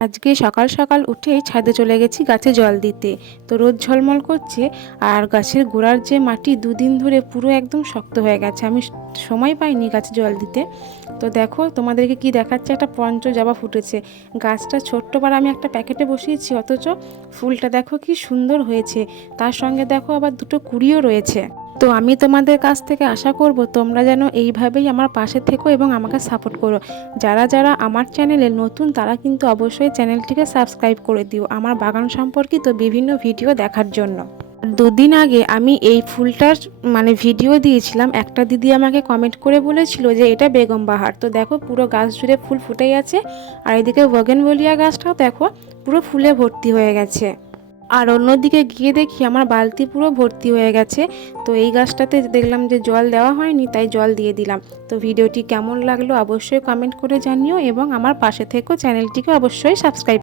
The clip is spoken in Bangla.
আজকে সকাল সকাল উঠেই ছাদে চলে গেছি গাছে জল দিতে। তো রোদ ঝলমল করছে আর গাছের গোড়ার যে মাটি দুদিন ধরে পুরো একদম শক্ত হয়ে গেছে। আমি সময় পাইনি গাছে জল দিতে। তো দেখো তোমাদেরকে কি দেখাচ্ছে, একটা পঞ্চ জবা ফুটেছে। গাছটা ছোট্ট পারা আমি একটা প্যাকেটে বসিয়েছি, অথচ ফুলটা দেখো কি সুন্দর হয়েছে। তার সঙ্গে দেখো আবার দুটো কুঁড়িও রয়েছে। তো আমি তোমাদের কাছ থেকে আশা করব তোমরা যেন এইভাবেই আমার পাশে থেকো এবং আমাকে সাপোর্ট করো। যারা যারা আমার চ্যানেলে নতুন তারা কিন্তু অবশ্যই চ্যানেলটিকে সাবস্ক্রাইব করে দিও আমার বাগান সম্পর্কিত বিভিন্ন ভিডিও দেখার জন্য। দুদিন আগে আমি এই ফুলটার ভিডিও দিয়েছিলাম। একটা দিদি আমাকে কমেন্ট করে বলেছিল যে এটা বেগম বাহার। তো দেখো পুরো গাছ জুড়ে ফুল ফুটেই আছে। আর এদিকে বগেনভেলিয়া গাছটাও দেখো পুরো ফুলে ভর্তি হয়ে গেছে। আর অন্যদিকে গিয়ে দেখি আমার বালতি পুরো ভর্তি হয়ে গেছে। তো এই গাছটাতে দেখলাম যে জল দেওয়া হয়নি, তাই জল দিয়ে দিলাম। তো ভিডিওটি কেমন লাগলো অবশ্যই কমেন্ট করে জানিও এবং আমার পাশে থেকেও চ্যানেলটিকে অবশ্যই সাবস্ক্রাইব